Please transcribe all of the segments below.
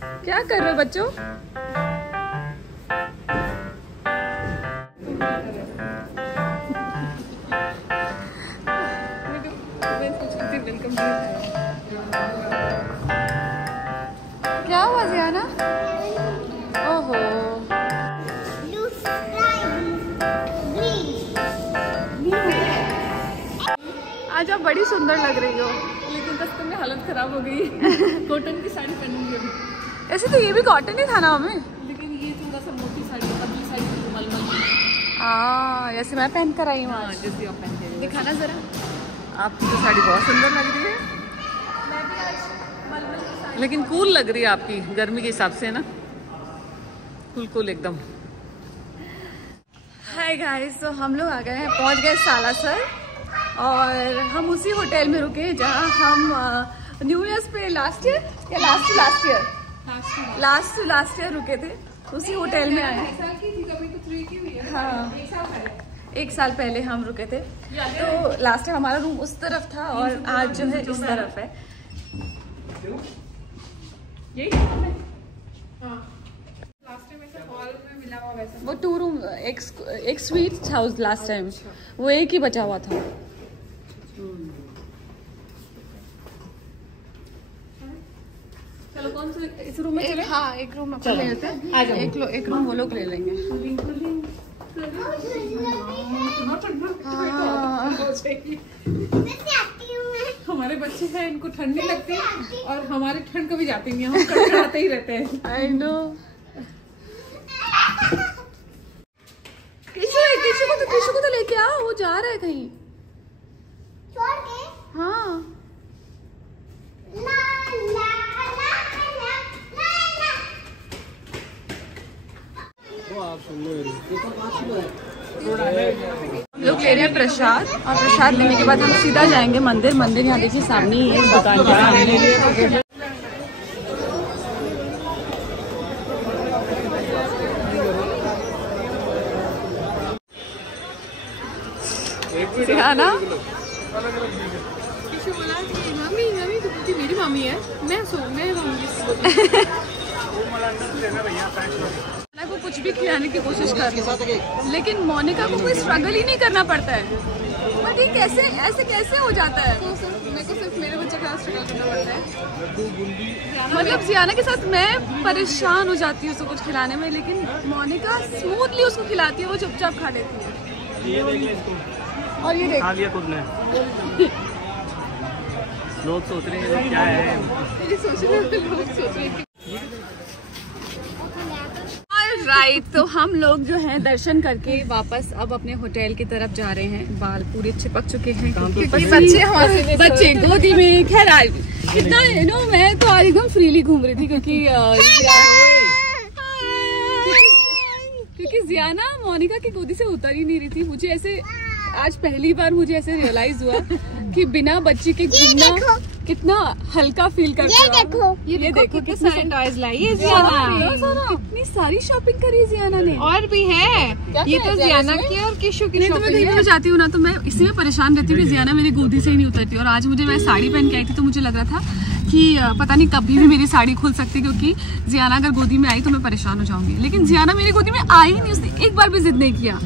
क्या कर रहे हो बच्चों? क्या हुआ जियाना? ओहो, आज आप बड़ी सुंदर लग रही हो, लेकिन रास्ते में हालत खराब हो गई। कॉटन की साड़ी पहनूंगी अभी। ऐसे तो ये भी कॉटन ही था ना हमें, लेकिन ये थोड़ा सा मोटी साड़ी, पतली साड़ी, मलमल। हाँ जैसे मैं पहन कर आई हूँ हाँ, आज। जैसे आप पहन के दिखाना जरा। आपकी तो साड़ी बहुत सुंदर लग रही है, मैं भी आज मलमल की साड़ी। लेकिन कूल लग रही है आपकी, गर्मी के हिसाब से ना, कूल कूल एकदम। हाय गाइस, तो हम लोग आ गए हैं, पहुंच गए सालासर, और हम उसी होटल में रुके जहां हम न्यू ईयर्स पे लास्ट ईयर रुके थे। उसी होटल में आए। हाँ, एक साल पहले हम रुके थे। तो लास्ट टाइम हमारा रूम उस तरफ था और आज जो है इस तरफ है। वो 2 रूम, एक स्वीट हाउस लास्ट टाइम, वो एक ही बचा हुआ था। चलो कौन सा इस रूम में चले? हाँ, एक रूम अपन ले लेते हैं, एक रूम वो लोग ले लेंगे। हमारे बच्चे हैं, इनको ठंड नहीं लगती और हमारी ठंड कभी जाती नहीं है, हम कड़कड़ाते ही रहते हैं। I know. किशु को तो लेके आओ, वो जा रहा है कहीं। छोड़ के? हाँ। लोग ले रहे हैं प्रसाद, और प्रसाद लेने के बाद हम सीधा जाएंगे मंदिर। मंदिर यहाँ देखिए सामने ही है, दुकान के। ना मम्मी मेरी मामी है, मैं को कुछ भी खिलाने की कोशिश कर रही हूँ, लेकिन मोनिका को कोई स्ट्रगल ही नहीं करना पड़ता है। बट ये कैसे हो जाता है? मेरे को सिर्फ मेरे बच्चे का स्ट्रगल करना पड़ता है। मतलब जियाना के साथ मैं परेशान हो जाती हूँ उसको कुछ खिलाने में, लेकिन मोनिका स्मूथली उसको खिलाती है, वो चुपचाप खा लेती है। और ये देख, खा लिया खुद ने। लोग सोच रहे हैं क्या है, लोग सोच रहे हैं। राइट, तो हम लोग जो हैं दर्शन करके वापस अब अपने होटल की तरफ जा रहे हैं। बाल पूरे चिपक चुके हैं क्योंकि बच्चे गोदी में। खैर कितना मैं तो आज एकदम फ्रीली घूम रही थी क्योंकि जियाना मोनिका की गोदी से उतर ही नहीं रही थी। मुझे ऐसे आज पहली बार मुझे ऐसे रियलाइज हुआ कि बिना बच्ची के घूमना कितना हल्का फील करते हो। ये देखो कितने सारे टॉयज लाई है जियाना। कितनी सारी शॉपिंग करी है जियाना ने। और भी है, ये तो जियाना की और किशु की शॉपिंग। तो मैं कहीं भी जाती हूँ ना, तो मैं इसी में परेशान रहती हूँ कि जियाना मेरी गोदी से ही नहीं उतरती। और आज मैं साड़ी पहन के आई थी, तो मुझे लग रहा था कि पता नहीं कभी भी मेरी साड़ी खुल सकती, क्योंकि जियाना अगर गोदी में आई तो मैं परेशान हो जाऊंगी। लेकिन जियाना मेरी गोदी में आई नहीं, उसने एक बार भी जिद नहीं किया।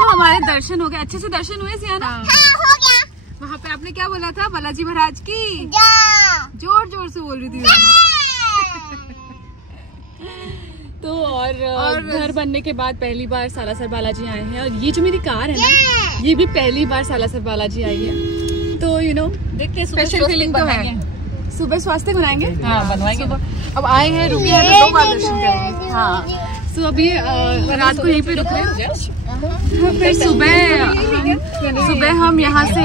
हमारे दर्शन हो गए, अच्छे से दर्शन हुए जियाना? हाँ, हो गया। वहाँ पे आपने क्या बोला था? बालाजी महाराज की जोर जोर से बोल रही थी तो और घर बनने के बाद पहली बार सालासर बालाजी आए हैं। और ये जो मेरी कार है ना, ये भी पहली बार सालासर बालाजी आई है। तो देखते हैं, स्पेशल फीलिंग तो है। सुबह स्वास्थ्य बनाएंगे। हाँ, बनवाएंगे। अब आए हैं, रुके हैं तो 2 बार दर्शन करेंगे। हाँ, तो अभी रात को यहीं पे रुक रहे हैं, फिर सुबह हम यहाँ से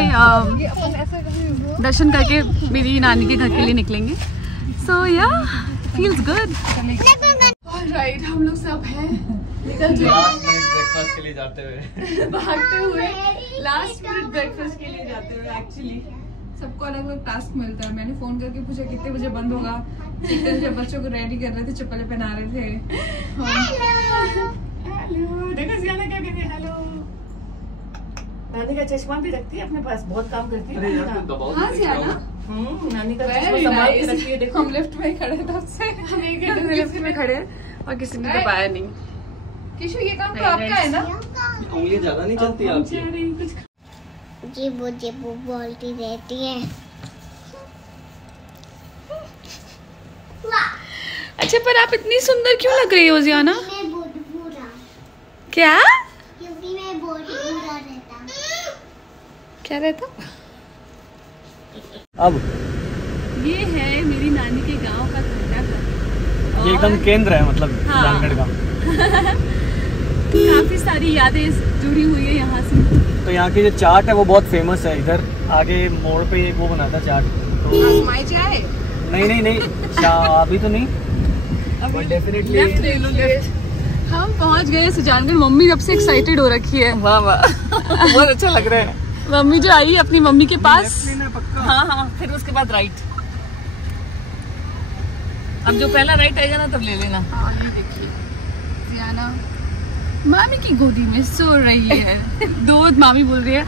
दर्शन करके मेरी नानी के घर के लिए निकलेंगे। सो या फील्स गुड। राइट, हम लोग सब हैं निकल चुके ब्रेकफास्ट के लिए जाते हुए भागते हुए, लास्ट मिनट ब्रेकफास्ट के लिए जाते हुए। एक्चुअली सबको अलग अलग टास्क मिलता है। मैंने फोन करके पूछा कितने बजे बंद होगा, जब बच्चों को रेडी कर रहे थे, चप्पलें पहना रहे थे। हेलो, देखो जियाना क्या कहते हैं, हेलो। नानी का चश्मा भी रखती है अपने पास, बहुत काम करती है। अरे यार तो दबाव हाँ जियाना, नानी का चश्मा Very संभाल के nice. रखती है। देखो हम लिफ्ट में खड़े थे उससे, हम एक घंटे से लिफ्ट में खड़े हैं और किसी ने दबाया नहीं। किशु ये काम तो आपका है ना? उंगली ज्यादा नहीं चलती आपकी। जी मुझे वो बोलती रहती है। अच्छा पर आप इतनी सुंदर क्यों लग रही हो जियाना? मैं बहुत बुरा, क्या क्योंकि मैं बहुत बुरा रहता। क्या रहता? अब ये है मेरी नानी के गांव का ठंडा घर। ये एकदम केंद्र है, मतलब हाँ। जानगढ़ का। काफी सारी यादें जुड़ी हुई है यहाँ से। तो यहाँ की जो चाट है वो बहुत फेमस है। इधर आगे मोड़ पे एक वो बनाता है चाट, तो माई चाय नहीं अभी तो नहीं, बट डेफिनेटली हम पहुँच गए सुजानगढ़। मम्मी जब से एक्साइटेड हो रखी है। वाह वाह बहुत अच्छा लग रहा है। मम्मी जो आई अपनी मम्मी के पास। हाँ हाँ, फिर उसके बाद राइट। अब जो पहला राइट आएगा ना तब ले लेना। हाँ ये देखिए जियाना मामी की गोदी में सो रही है। दो मामी बोल रही है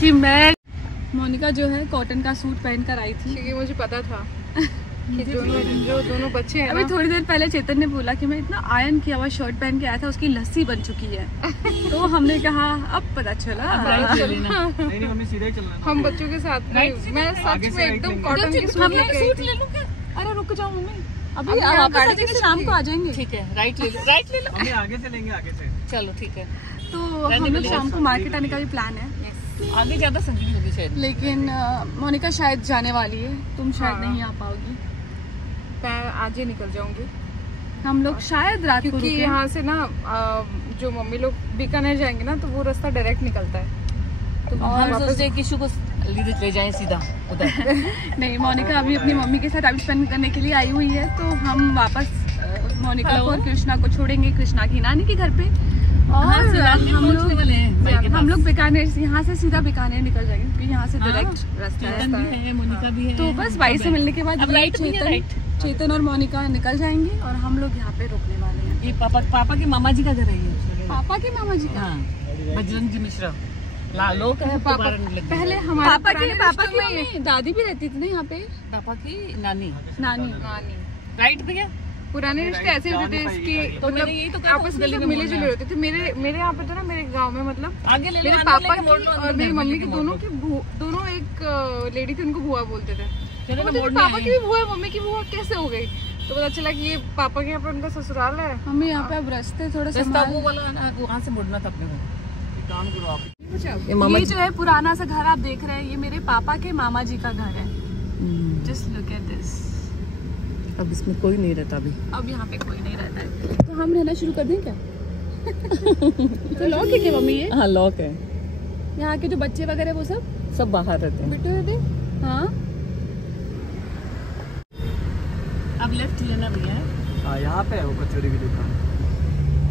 कि मैं। मोनिका जो है कॉटन का सूट पहनकर आई थी, क्योंकि मुझे पता था कि जो दोनों बच्चे हैं अभी ना, थोड़ी देर पहले चेतन ने बोला कि मैं इतना आयरन किया हुआ शर्ट पहन के आया था, उसकी लस्सी बन चुकी है। तो हमने कहा अब पता चला। राइट ले लेना। नहीं मम्मी सीधे ही चलना है। हम बच्चों के साथ में, मैं आगे सच से में right एकदम लेंगे। कॉटन की सूट हमने लेके आई सूट थी। ले लूं क्या? अरे रुक जाओ मम्मी, अभी अब यहाँ वापस आ गाड़ी जाएंगे, से शाम को आ जाएंगे। ठीक है, राइट ले लो, राइट ले लो। मम्मी आगे से लेंगे, आगे से। चलो ठीक है। तो हम लोग शाम को मार्केट आने का भी प्लान है, आगे ज्यादा संगीन होगी शायद। लेकिन मोनिका शायद जाने वाली है, तुम शायद हाँ। नहीं आ पाओगी। मैं आज ही निकल जाऊंगी, हम लोग शायद रात को क्योंकि रुकें। यहाँ से ना जो मम्मी लोग बीकानेर जाएंगे ना, तो वो रास्ता डायरेक्ट निकलता है। तो हम वापस सोचते हैं कि किशु को ले जाएं सीधा उधर। नहीं, मोनिका अभी अपनी मम्मी के साथ टाइम स्पेंड करने के लिए आई हुई है, तो हम वापस मोनिका को और कृष्णा को छोड़ेंगे कृष्णा की नानी के घर पे। और हम लोग बीकानेर से, यहाँ से सीधा बीकानेर निकल जाएंगे, क्योंकि यहाँ से डायरेक्ट रास्ता है। मोनिका भी है। तो बस भाई से मिलने के बाद अब ये राइट भी है, राइट। चेतन और मोनिका निकल जाएंगे और हम लोग यहाँ पे रुकने वाले हैं। ये पापा के मामा जी का घर है ये। पापा के मामा जी का। हाँ, बजरंग जी मिश्रा लोग है। पापा पहले हमारे पापा की पुराने रिश्तों में मम्मी, दादी भी रहती थी ना यहाँ पे, पापा की नानी। नानी। नानी, राइट भैया। पुराने रिश्ते ऐसे होते थे कि तो मैंने यही तो कहा था, आपस उस में गली सब में मिले जुले मुड़ना। होते थे। मेरे यहाँ पे तो ना, मेरे गांव में मतलब आगे ले लो, मेरे आगे पापा लेके मोड़ लो, की अंदर और मेरी घर में मम्मी की लेके मोड़ दोनों एक लेडी थी, उनको बुआ बोलते थे। चलो ना, मुझे मोड़ने पापा आए की भी बुआ है, मम्मी की बुआ कैसे हो गई? तो पता चला कि ये पापा के यहाँ पे उनका ससुराल है। मम्मी यहाँ पे अब रास्ते थोड़ा रास्ता संभाल। वो वाला ना, वहाँ से मुड़ना था अपने को। काम करो आप। ये मामा ये जी। जो है पुराना सा घर आप देख रहे हैं, ये मेरे पापा के मामा जी का घर है। Just look at this. अब इसमें कोई नहीं रहता अभी। अब यहाँ पे कोई नहीं रहता है, तो हम रहना शुरू कर दें क्या? तो लॉक है क्या मम्मी ये? हाँ लॉक है। यहाँ के जो बच्चे वगैरह वो सब बाहर रहते हैं। बिट्टू रहते? हाँ। अब लेफ्ट लेना भैया है। हाँ यहाँ पे है वो कचौरी की दुकान।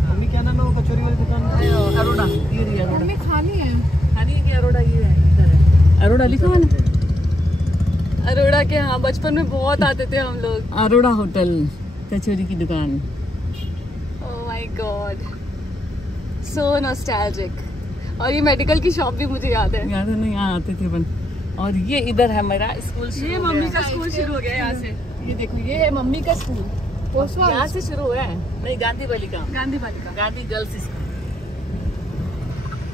मम्मी क्या नाम है वो कचौरी वाली दुकान का? अरोड़ा, ये रही अरोड़ा। मम्मी खाली है। खाली है कि अरोड़ा ये है? इधर है अरोड़ा लिखा हुआ ना। अरोड़ा के, हाँ बचपन में बहुत आते थे हम लोग। अरोड़ा होटल, कचौरी की दुकान। Oh my God, so nostalgic. और ये मेडिकल की शॉप भी मुझे याद है। याद है ना, यहाँ आते थे अपन। और ये इधर है मेरा स्कूल। ये मम्मी का स्कूल शुरू हो गया यहाँ से। ये देखो, ये है मम्मी का स्कूल। यहाँ से शुरू हुआ है। नहीं, गांधी बालिका, गांधी बालिका। Gandhi girls school.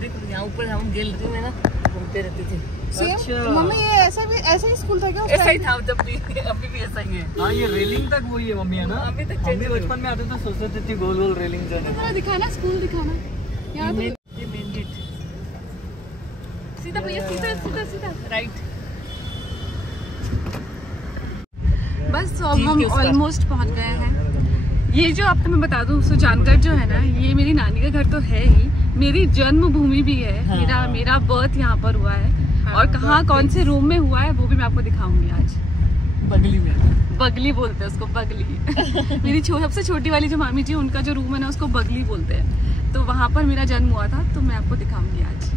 देखो यहाँ ऊपर हम गैलरी में ना घूमते रहते थे। अच्छा। मम्मी ये ऐसा ही स्कूल था क्या? ऐसा ही था जब भी, अभी भी ऐसा ही है। हाँ ये रेलिंग तक वही है मम्मी, है ना? अभी तक हम भी बचपन में आते थे, सोचते थे गोल गोल रेलिंग जो है। थोड़ा दिखाना, स्कूल दिखाना। यहाँ तो ये मेन गेट। सीधा भैया, सीधा सीधा सीधा राइट। बस तो अब झील हम के उस पार। ऑलमोस्ट पहुंच गए हैं। ये जो आपको मैं बता दूं, सुजानगढ़ जो है ना, ये मेरी नानी का घर तो है ही, मेरी जन्मभूमि भी है। हाँ। मेरा बर्थ यहाँ पर हुआ है। और कहाँ कौन से रूम में हुआ है वो भी मैं आपको दिखाऊंगी आज। बगली में बगली बोलते हैं उसको, बगली। मेरी सबसे छोटी वाली जो मामी जी, उनका जो रूम है ना, उसको बगली बोलते हैं। तो वहाँ पर मेरा जन्म हुआ था, तो मैं आपको दिखाऊंगी आज।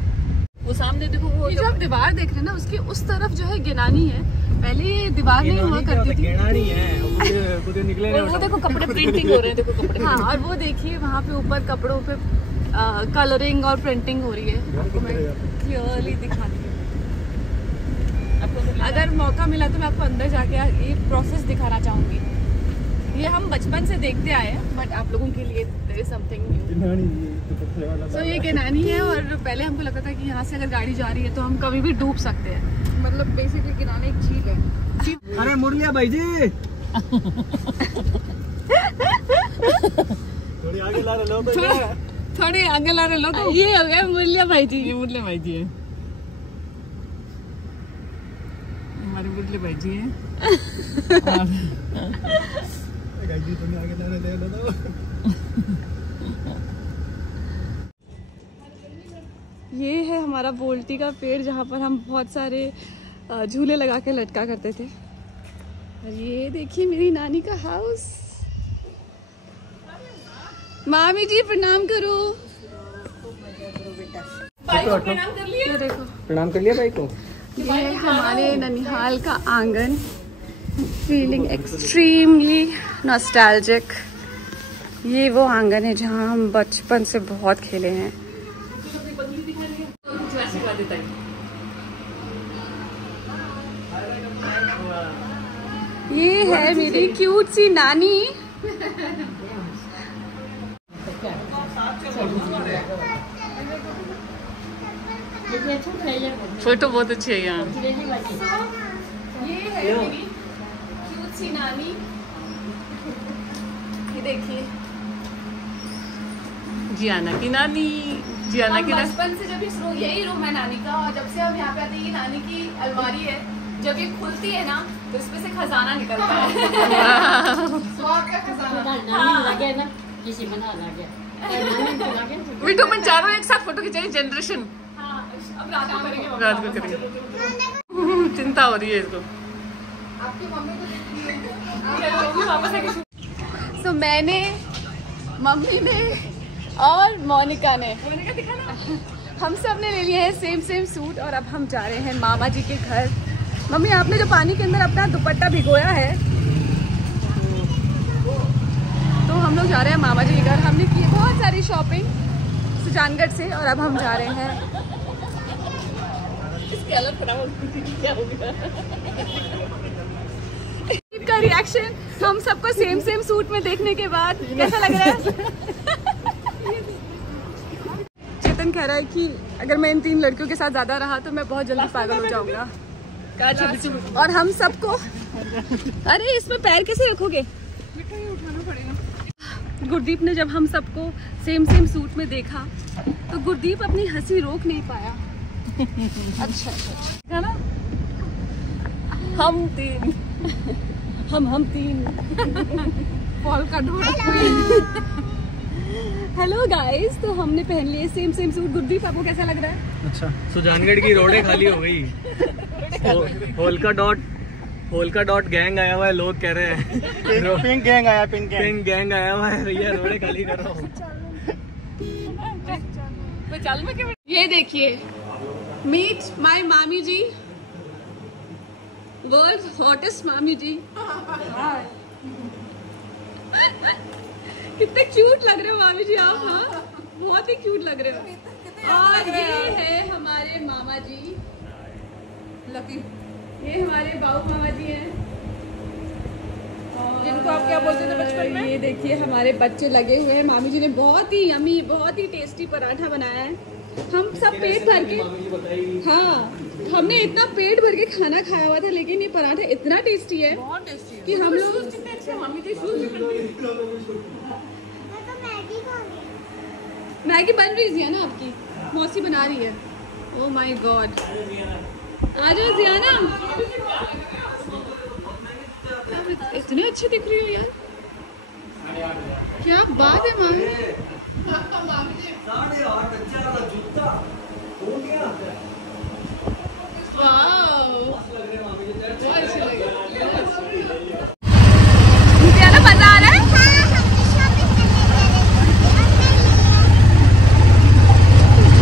वो सामने देखो, वो ये जो आप दीवार देख रहे हैं ना, उसकी उस तरफ जो है गिनानी है। पहले ये दीवार नहीं हुआ करती थी। गेनानी है, कुछ निकले वो देखो कपड़े प्रिंटिंग हो रहे हैं, देखो कपड़े। हाँ, और वो देखिए वहाँ पे ऊपर कपड़ों पे कलरिंग और प्रिंटिंग हो रही है। आपको मैं क्लियरली दिखाती हूँ। अगर मौका मिला तो मैं आपको अंदर जाके ये प्रोसेस दिखाना चाहूँगी। ये हम बचपन से देखते आए हैं, बट आप लोगों के लिए देयर इज समथिंग न्यू। सो ये केनानी है, और पहले हमको लगता था कि यहाँ से अगर गाड़ी जा रही है तो हम कभी भी डूब सकते हैं। मतलब बेसिकली किनारे एक झील है। अरे मुड़ लिया भाई जी। थोड़ी आगे ला रहे लो तो थोड़े आगे ला रहे लो तो ये हो गया मुरलिया भाई जी। ये मुरली भाई जी है, हमारे मुरली भाई जी है। आगे ला रहे लो। ये है हमारा बोल्टी का पेड़, जहाँ पर हम बहुत सारे झूले लगा के लटका करते थे। और ये देखिए मेरी नानी का हाउस। मामी जी प्रणाम करो। भाई को प्रणाम कर लिया? ये देखो प्रणाम कर लिया भाई को। ये है हमारे ननिहाल का आंगन। Feeling extremely nostalgic. ये वो आंगन है जहाँ हम बचपन से बहुत खेले हैं। ये है मेरी क्यूट सी नानी। फोटो बहुत अच्छी है यहाँ। ये है मेरी क्यूट सी नानी। ये देखिए जियाना की नानी। जियाना की नानी बचपन से जब इस रूम, यही रूम है नानी का, और जब से हम यहाँ पे आते हैं ये नानी की अलमारी है। जब ये खुलती है ना तो इसमें से खजाना निकलता है। स्वाद का खजाना। लगे ना किसी बना लगे। वीडियो में चारों एक साथ फोटो खिंचाई। जनरेशन अब रात को करेंगे। रात को करेंगे। चिंता हो रही है इसको। आपकी मम्मी को वापस। तो मैंने, मम्मी ने और मोनिका ने, हम सब ने ले लिए हैं सेम सूट, और अब हम जा रहे हैं मामा जी के घर। मम्मी आपने जो पानी के अंदर अपना दुपट्टा भिगोया है, तो हम लोग जा रहे हैं मामा जी के घर। हमने की बहुत सारी शॉपिंग सुजानगढ़ से, और अब हम जा रहे हैं। इसके अलग क्या हो गया? का रिएक्शन हम सबको सेम सूट में देखने के बाद कैसा लग रहा है? चेतन कह रहा है कि अगर मैं इन 3 लड़कियों के साथ ज्यादा रहा तो मैं बहुत जल्दी पागल हो जाऊंगा। और हम सबको, अरे इसमें पैर कैसे रखोगे? उठाना पड़ेगा। गुरदीप ने जब हम सबको सेम सूट में देखा तो गुरदीप अपनी हंसी रोक नहीं पाया। अच्छा है ना? हम 3 हम 3 फॉल का ढोल। हेलो गाइस, तो हमने पहन लिए सेम सूट। गुरदीप आपको कैसा लग रहा है? अच्छा, सुजानगढ़ की रोडें खाली हो गई। होलका डॉट गैंग आया हुआ है, लोग कह रहे हैं। पिंक गैंग आया हुआ है भैया, रोडें खाली करो। ये देखिए, मीट माय मामी जी, वर्ल्ड हॉटेस्ट मामी जी। कितने क्यूट लग रहे हो मामी जी आप। हाँ, बहुत ही क्यूट लग रहे हो। और ये है हमारे मामा जी, लकी। ये हमारे बाबू मामा जी हैं। जिनको आप क्या बोलते थे बचपन में? ये देखिए हमारे बच्चे लगे हुए हैं। मामी जी ने बहुत ही यमी, बहुत ही टेस्टी पराठा बनाया है। हम सब पेट भर के, हाँ हमने इतना पेट भर के खाना खाया हुआ था, लेकिन ये पराठा इतना टेस्टी है बहुत टेस्टी है। कि हम लोग मैगी बन रही है ना आपकी, मौसी बना रही है। ओह माय गॉड, आ जाओ जियाना। इतने अच्छे दिख रही हो यार, क्या बात है मामी। जियाना मजा आ रहा है?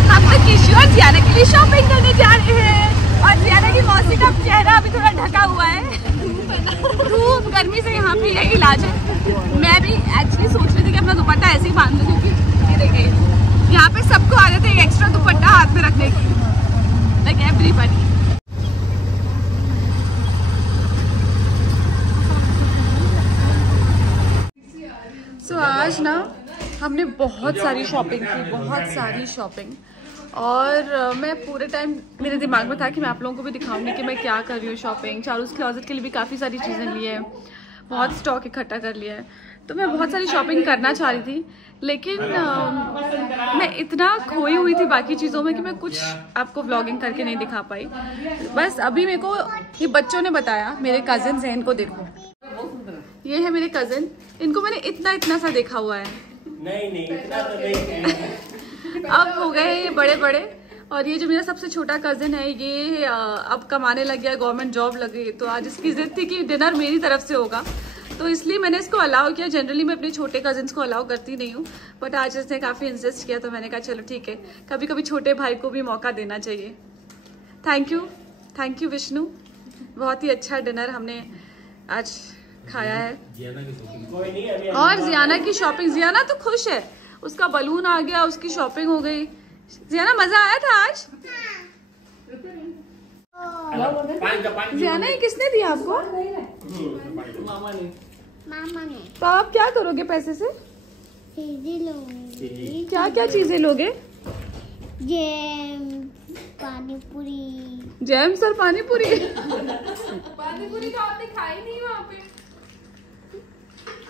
हम तो किशोर और जियाना के लिए शॉपिंग करने जा रहे हैं, और जियाना की मौसी का चेहरा अभी थोड़ा ढका हुआ है। धूप गर्मी से यहाँ पे यही इलाज है। मैं भी एक्चुअली सोच रही थी कि अपना दुपट्टा ऐसे ही बांध दूं, क्योंकि ये देखिए यहाँ पे सबको आदत है एक्स्ट्रा दुपट्टा हाथ में रखने की, लाइक एवरीबॉडी। सो आज ना हमने बहुत सारी शॉपिंग की, बहुत सारी शॉपिंग। और मैं पूरे टाइम मेरे दिमाग में था कि मैं आप लोगों को भी दिखाऊंगी कि मैं क्या कर रही हूँ शॉपिंग। चारूस क्लॉजेट के लिए भी काफ़ी सारी चीज़ें ली है, बहुत स्टॉक इकट्ठा कर लिया है, तो मैं बहुत सारी शॉपिंग करना चाह रही थी, लेकिन मैं इतना खोई हुई थी बाकी चीज़ों में कि मैं कुछ आपको व्लॉगिंग करके नहीं दिखा पाई। बस अभी मेरे को ये बच्चों ने बताया, मेरे कजिन्स हैं, इनको देखो, ये है मेरे कजिन, इनको मैंने इतना सा देखा हुआ है, नहीं इतना तो नहीं। अब हो गए ये बड़े बड़े। और ये जो मेरा सबसे छोटा कजिन है, ये अब कमाने लग गया, गवर्नमेंट जॉब लग गई, तो आज इसकी जिद थी कि डिनर मेरी तरफ से होगा, तो इसलिए मैंने इसको अलाउ किया। जनरली मैं अपने छोटे कजिन्स को अलाउ करती नहीं हूँ, बट आज इसने काफ़ी इंसिस्ट किया, तो मैंने कहा चलो ठीक है, कभी कभी छोटे भाई को भी मौका देना चाहिए। थैंक यू विष्णु, बहुत ही अच्छा डिनर हमने आज खाया है। और जियाना की शॉपिंग, जियाना तो खुश है, उसका बलून आ गया, उसकी शॉपिंग हो गई। जियाना मजा आया था आज? जियाना ये किसने दिया आपको? मामा ने। तो आप क्या करोगे पैसे से? चीजें लूंगी। क्या क्या चीजें लोगे? जैम, पानी पूरी। जैम्स और पानी पूरी? पानी पूरी तो आपने खाई नहीं वहाँ पे।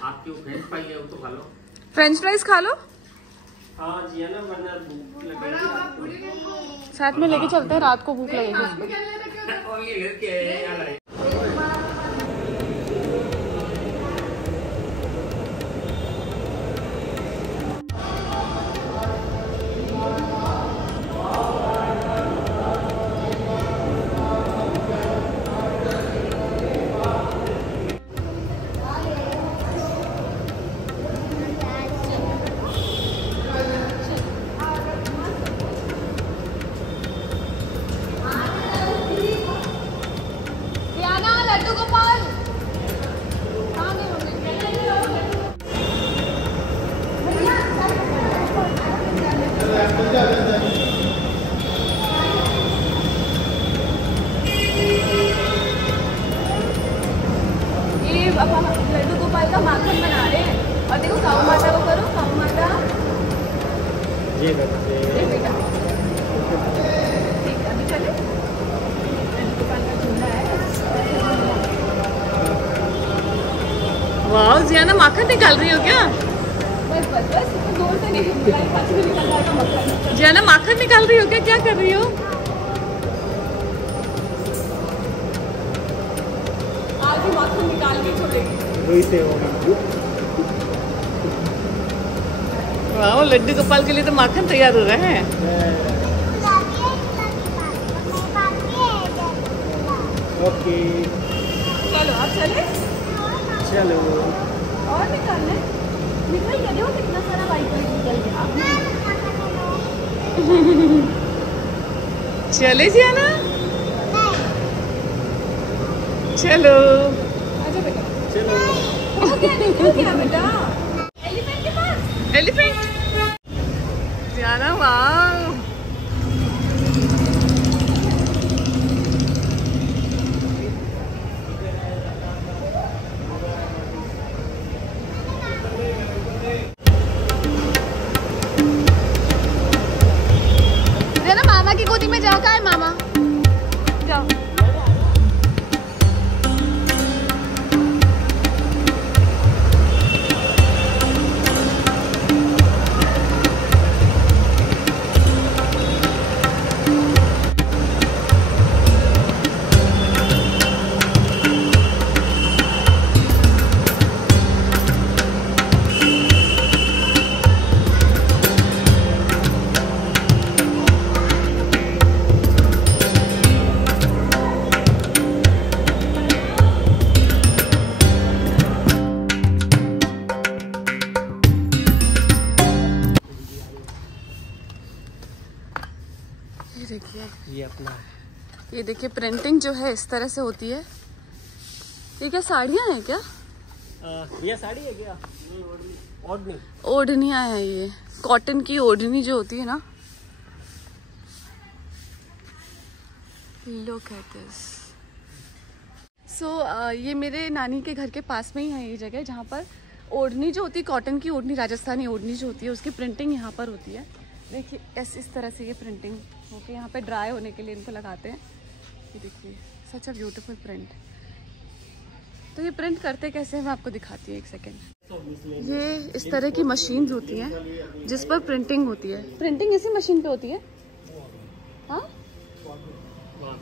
आपके फ्रेंच फ्राइज है वो तो खा लो। फ्रेंच फ्राइज खा लो। हाँ जी, है ना, वरना भूख लगेगी। साथ में लेके चलते हैं, रात को भूख लगेगी उसको। लड्डू गोपाल ये अब हम लड्डू गोपाल का माखन बना रहे हैं। और देखो काऊ माता को करो, काऊ माता ये बेटा ठीक है, अभी चले। लड्डू गोपाल का झूला है। वाह जियाना माखन निकाल रही हो क्या? बस जोर से नहीं, निकल जाएगा माखन। जियाना माखन निकाल रही हो क्या? क्या कर रही हो? आज ही माखन निकाल के छोड़ेगी। वाह लड्डू गोपाल के लिए तो माखन तैयार हो रहा है। ओके चलो आप चले। चलो और निकालना है, निकल गया, देखो कितना सारा वाइट निकल गया। चले जियाना, चलो आजा बेटा, चलो। हो गया बेटा। एलिफेंट के पास, एलिफेंट जियाना, वाह मामा की गोदी में जाओ। कहाँ है मामा? जाओ। ये अपना, ये देखिए प्रिंटिंग जो है इस तरह से होती है। ये क्या साड़ियाँ हैं क्या? ये साड़ी है क्या? ओढ़नी। ओढ़नियाँ है ये, कॉटन की ओढ़नी जो होती है ना। Look at this. So, ये मेरे नानी के घर के पास में ही है ये जगह, जहाँ पर ओढ़नी जो होती है, कॉटन की ओढ़नी, राजस्थानी ओढ़नी जो होती है, उसकी प्रिंटिंग यहाँ पर होती है। देखिए ऐसे इस तरह से ये प्रिंटिंग होके यहाँ पे ड्राई होने के लिए इनको लगाते हैं। ये देखिए सच अ ब्यूटीफुल प्रिंट। तो ये प्रिंट करते कैसे हैं मैं आपको दिखाती हूँ, एक सेकेंड। ये इस तरह की मशीन होती हैं जिस पर प्रिंटिंग होती है। प्रिंटिंग इसी मशीन पे होती है। हाँ,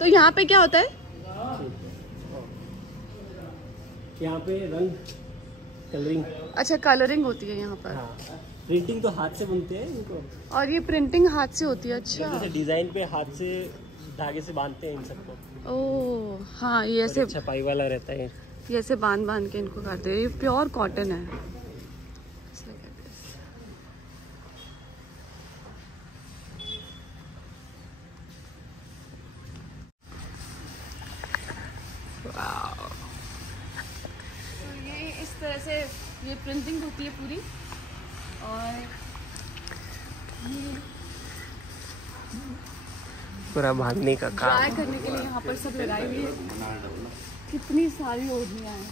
तो यहाँ पे क्या होता है? यहाँ पे रंग, कलरिंग। अच्छा, कलरिंग होती है यहाँ पर। हाँ। प्रिंटिंग तो हाथ से बनते हैं इनको, और ये प्रिंटिंग हाथ से होती है। अच्छा, जैसे डिजाइन पे हाथ से धागे से बांधते हैं इन सबको। ओह हाँ, ये ऐसे छपाई वाला रहता है, ये ऐसे बांध बांध के इनको करते हैं। ये प्योर कॉटन है। तो ये इस तरह से ये प्रिंटिंग होती है पूरी। और पूरा बांधने का काम, ड्राई करने के लिए यहाँ पर सब लगाई हुई है। कितनी सारी ओढ़नियाँ हैं।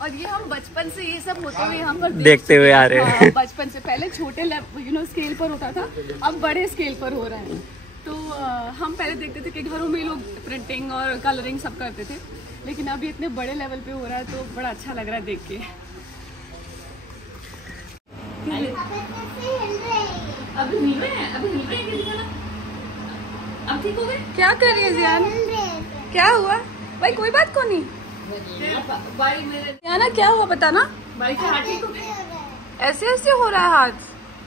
और ये हम बचपन से ये सब होते हुए यहाँ पर देखते हुए आ रहे हैं। बचपन से पहले छोटे स्केल पर होता था, अब बड़े स्केल पर हो रहा है। तो हम पहले देखते थे कि घरों में लोग प्रिंटिंग और कलरिंग सब करते थे, लेकिन अभी इतने बड़े लेवल पे हो रहा है तो बड़ा अच्छा लग रहा है देख के। अभी हिल रहे हैं, अभी हिल रहे हैं। अब ठीक हो गए? क्या कर रही है जियान? क्या हुआ भाई? कोई बात को नहीं भाई। मेरे ना क्या हुआ बताना भाई का हाथ ठीक हो गया? ऐसे ऐसे हो रहा है हाथ।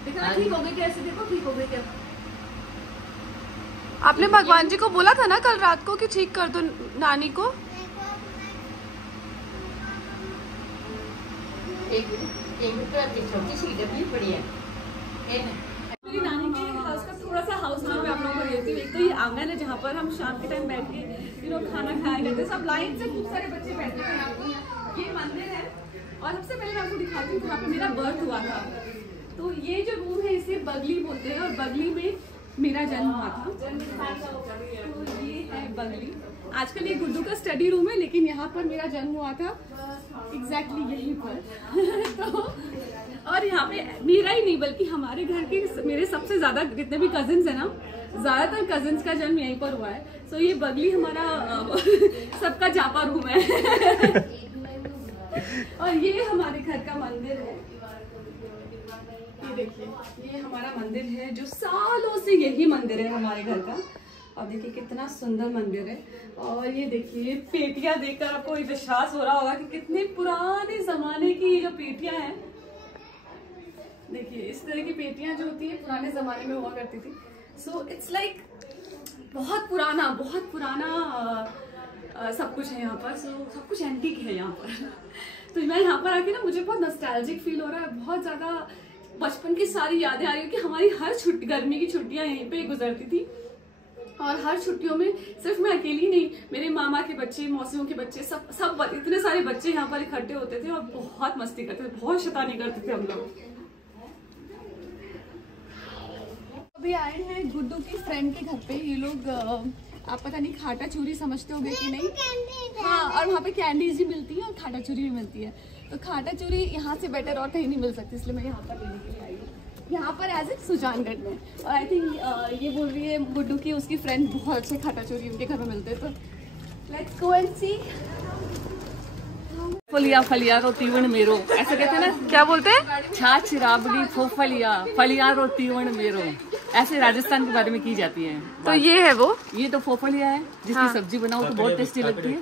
देखो ठीक हो गए क्या? ऐसे देखो ठीक हो गए क्या? आपने भगवान जी को बोला था ना कल रात को कि ठीक कर दो नानी को। छोटी सी डब्बी पड़ी है। मेरी नानी के हाउस का थोड़ा सा हाउस मैं आप लोगों को देती हूँ। एक तो ये आंगन है जहाँ पर हम शाम के टाइम बैठ के खाना खाया करते हैं। सब लाइन से खूब सारे बच्चे बैठते हैं यहाँ पर। ये मंदिर है और सबसे पहले मैं आपको दिखाती हूँ जहाँ पे मेरा बर्थ हुआ था। तो ये जो रूम है इसे बगली बोलते हैं और बगली में मेरा जन्म हुआ था। तो ये है बगली। आजकल ये गुड्डू का स्टडी रूम है, लेकिन यहाँ पर मेरा जन्म हुआ था एग्जैक्टली यहीं पर। तो और यहाँ पे मेरा ही नहीं बल्कि हमारे घर के मेरे सबसे ज्यादा जितने भी कजिन्स है ना, ज्यादातर कजिन्स का जन्म यहीं पर हुआ है। सो ये बगली हमारा सबका जापा रूम है। और ये हमारे घर का मंदिर है। ये देखिए, ये हमारा मंदिर है जो सालों से यही मंदिर है हमारे घर का। और देखिए कितना सुंदर मंदिर है। और ये देखिए पेटियां देखकर आपको विश्वास हो रहा होगा कि कितने पुराने जमाने की ये जो पेटियां हैं। देखिए इस तरह की पेटियां जो होती है पुराने जमाने में हुआ करती थी। सो इट्स लाइक बहुत पुराना सब कुछ है यहाँ पर। सो सब कुछ एंटीक है यहाँ पर। तो मैं यहाँ पर आके ना मुझे बहुत नॉस्टैल्जिक फील हो रहा है। बहुत ज्यादा बचपन की सारी यादें आ रही है कि हमारी हर गर्मी की छुट्टियां यहीं पे गुजरती थी। और हर छुट्टियों में सिर्फ मैं अकेली नहीं, मेरे मामा के बच्चे, मौसियों के बच्चे, सब इतने सारे बच्चे यहाँ पर इकट्ठे होते थे और बहुत मस्ती करते थे, बहुत शैतानी करते थे हम लोग। अभी आए हैं गुड्डू की फ्रेंड के घर पे। ये लोग आप पता नहीं खाटा चूरी समझते होंगे कि नहीं। हाँ, और वहाँ पे कैंडीज भी मिलती है और खाटा चूरी भी मिलती है। तो खाटा चूरी यहाँ से बेटर और कहीं नहीं मिल सकती, इसलिए मैं यहाँ पर लेने के लिए आई हूँ। यहाँ पर एज इट सुजानगढ़ में। और आई थिंक ये बोल रही है गुड्डू की उसकी फ्रेंड बहुत अच्छे खाटा चूरी उनके घर में मिलते हैं। तो लेट्स गो एंड सी। फलिया फलिया रो तीवण मेरो, ऐसा कहते हैं ना। क्या बोलते हैं? छाछ राबड़ी फोफलिया फलिया रो तीवण मेरो, ऐसे राजस्थान के बारे में की जाती है। तो ये है वो, ये तो फोफलिया है जिसकी सब्जी बनाओ तो बहुत टेस्टी लगती है।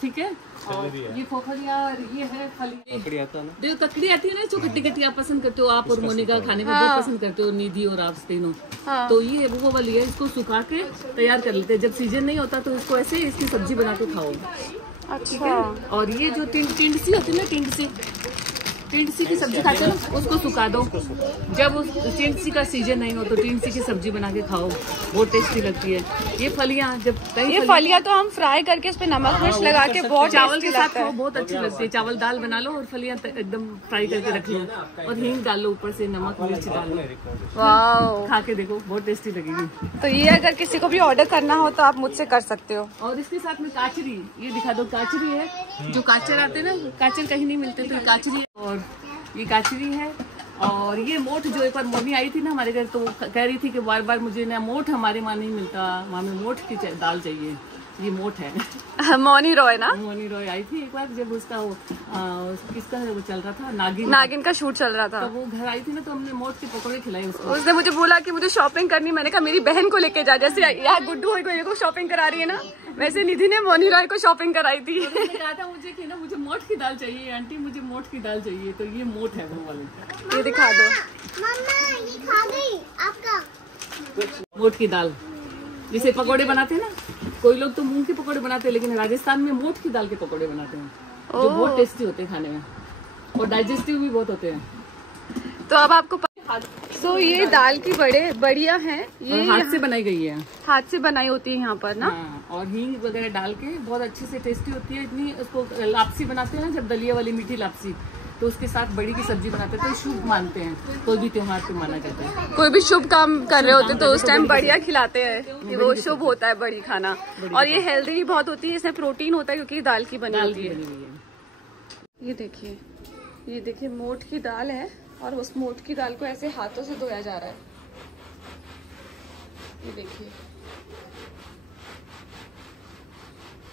ठीक है। और ये फोफलिया और ये है फलिया। जो ककड़ी आती है ना, जो खट्टी खट्टी आप पसंद करते हो, आप और मोनिका खाने में बहुत पसंद करते हो, निधि और आप तीनों। तो ये वो वाली है, इसको सुखा के तैयार कर लेते हैं। जब सीजन नहीं होता तो इसको ऐसे इसकी सब्जी बना के खाओ। अच्छा। और ये जो टिंडसी होती है ना, टिंडसी की सब्जी खाते हो ना, उसको सुखा दो। जब उस टिंडसी का सीजन नहीं हो तो टिंडसी की सब्जी बना के खाओ, बहुत टेस्टी लगती है। ये फलियां जब ये फलियां तो हम फ्राई करके इस पे नमक मिर्च लगा के बहुत चावल के साथ खाओ, बहुत अच्छी लगती है। चावल दाल बना लो और फलियां एकदम फ्राई करके रख लो और हींग डाल लो ऊपर से, नमक मिर्च डाल लो, वाओ, खा के देखो, बहुत टेस्टी लगेगी। तो ये अगर किसी को भी ऑर्डर करना हो तो आप मुझसे कर सकते हो। और इसके साथ में काचरी, ये दिखा दो, काचरी है। जो काचर आते हैं ना, काचर कहीं नहीं मिलते, तो ये काचरी है। और ये काचरी है। और ये मोठ, जो एक बार मोनी आई थी ना हमारे घर, तो वो कह रही थी कि बार बार मुझे ना मोठ हमारे वहाँ नहीं मिलता, वहाँ में मोठ की दाल चाहिए। ये मोठ है। मोनी रॉय ना, मोनी रॉय आई थी एक बार, जब उसका वो किसका वो चल रहा था, नागिन का शूट चल रहा था, तो वो घर आई थी ना, तो हमने मोठ के पकौड़े खिलाए उसको। उसने मुझे बोला कि मुझे शॉपिंग करनी, मैंने कहा मेरी बहन को लेके जा, जैसे यहाँ गुड्डू को शॉपिंग करा रही है ना, वैसे निधि ने मोनी रॉय को शॉपिंग कराई थी। उसने कहा था मुझे कि ना मुझे मोठ की दाल चाहिए आंटी, मुझे मोठ की दाल चाहिए, तो ये मोठ है वो वाली। ये दिखा दो मम्मा, ये खा गई आपका मोठ की दाल, जिसे पकोड़े बनाते हैं ना, कोई लोग तो मूंग के पकोड़े बनाते हैं, लेकिन राजस्थान में मोठ की दाल के पकोड़े बनाते हैं, जो बहुत टेस्टी होते हैं खाने में और डाइजेस्टिव भी बहुत होते हैं। तो अब आपको तो ये दाल की बढ़िया है, ये हाथ से बनाई गई है, हाथ से बनाई होती है यहाँ पर ना। हाँ, और हींग वगैरह डाल के बहुत अच्छे से टेस्टी होती है। इतनी उसको लापसी बनाते हैं ना, जब दलिया वाली मीठी लापसी, तो उसके साथ बड़ी की सब्जी बनाते हैं, तो शुभ मानते हैं, कोई भी त्योहार पे माना जाता है। कोई भी शुभ काम कर रहे होते तो उस टाइम बढ़िया खिलाते हैं कि वो शुभ होता है बड़ी खाना। और ये हेल्दी भी बहुत होती है, इसमें प्रोटीन होता है क्योंकि दाल की बनी होती है। ये देखिए मोठ की दाल है और उस मोठ की दाल को ऐसे हाथों से धोया जा रहा है। ये देखिए,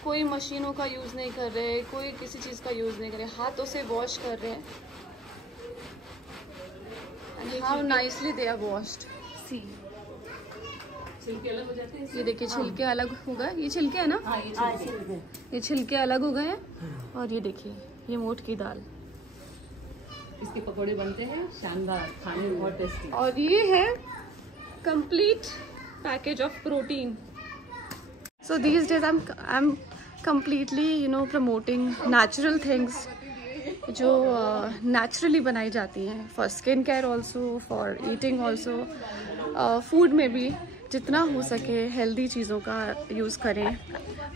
कोई मशीनों का यूज नहीं कर रहे, कोई किसी चीज का यूज नहीं कर रहे, हाथों से वॉश कर रहे हैं। And how nicely they are washed. See. छिलके अलग हो जाते हैं। ये देखिए छिलके अलग हो गए, ये छिलके है ना, ये छिलके अलग हो गए हैं। और ये देखिए ये मोठ की दाल, इसके पकोड़े बनते हैं शानदार, खाने में बहुत टेस्टी। और ये है complete package of protein. So these days I'm completely promoting natural things जो naturally बनाई जाती हैं, for skin care also, for eating also, food में भी जितना हो सके हेल्दी चीज़ों का यूज़ करें,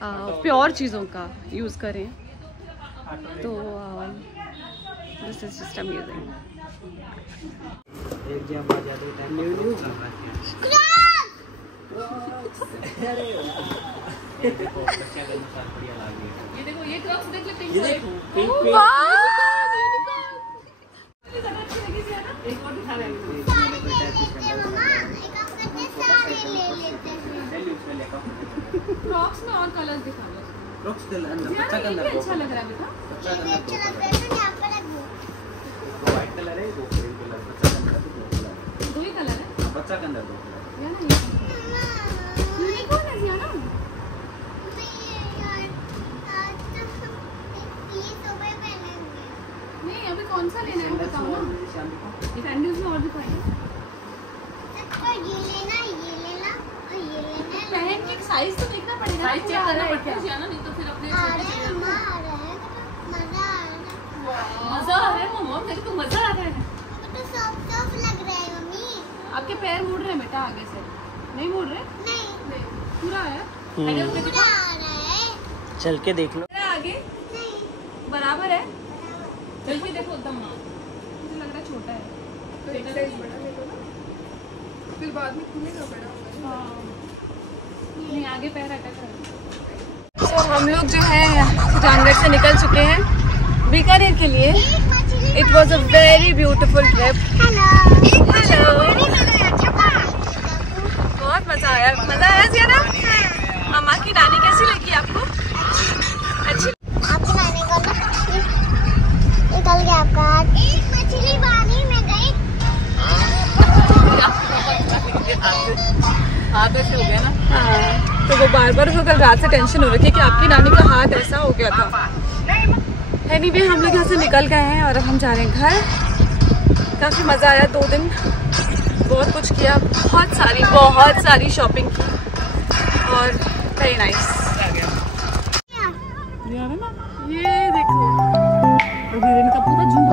प्योर चीज़ों का यूज़ करें, तो दिस इज जस्ट अमेजिंग। ये देखो, ये क्रॉक्स देख ले, पिंक मम्मा, एक और दिखा रहे हैं। क्रॉक्स में और कलर्स दिखा दो। क्रॉक्स के अंदर बच्चा का अंदर अच्छा लग रहा है बेटा, बच्चा का अंदर व्हाइट कलर है, वो ग्रीन कलर, बच्चा का अंदर दो कलर, दो ही कलर है बच्चा का अंदर दो कलर। यूनिकॉर्न है जियाना। नहीं अभी कौन सा लेना है वो बताओ ना, सैंडल्स में और दिखाइए। पहन के साइज तो देखना पड़ेगा, साइज चेक करना पड़ता है जियाना, नहीं तो फिर अपने मजा मजा आ रहा है मम्मा, मेरे को मजा आ रहा है। तो सॉफ्ट लग रहा है मम्मी। आपके पैर मुड़ रहे हैं बेटा, आगे से नहीं मुड़ रहे, नहीं पूरा है पूरा आ रहा है। चल के देख लो, आगे नहीं बराबर है, चल के देखो एकदम। मुझे लग रहा है छोटा है, तो एक साइज बड़ा ले लो ना, फिर बाद में खुलेगा बड़ा होगा। नहीं आगे पैर अटक रहा है। तो हम लोग जो है जानगढ़ से निकल चुके हैं बीकानेर के लिए। It was a very beautiful trip. Hello बहुत मजा आया ज़ियाना। अम्मा की नानी कैसी लगी आपको? अच्छी। आपकी नानी को निकल गया आपका हाथ। एक मछली पानी में गई। हाथ ऐसे हो गया ना। हाँ, तो वो बार बार उसको कल रात से टेंशन हो रखी है कि आपकी नानी का हाथ ऐसा हो गया था। एनीवे हम लोग यहाँ से निकल गए हैं और अब हम जा रहे हैं घर। काफ़ी मज़ा आया, 2 दिन बहुत कुछ किया, बहुत सारी शॉपिंग की और वेरी नाइस। ये देखो इनका पूरा झुंड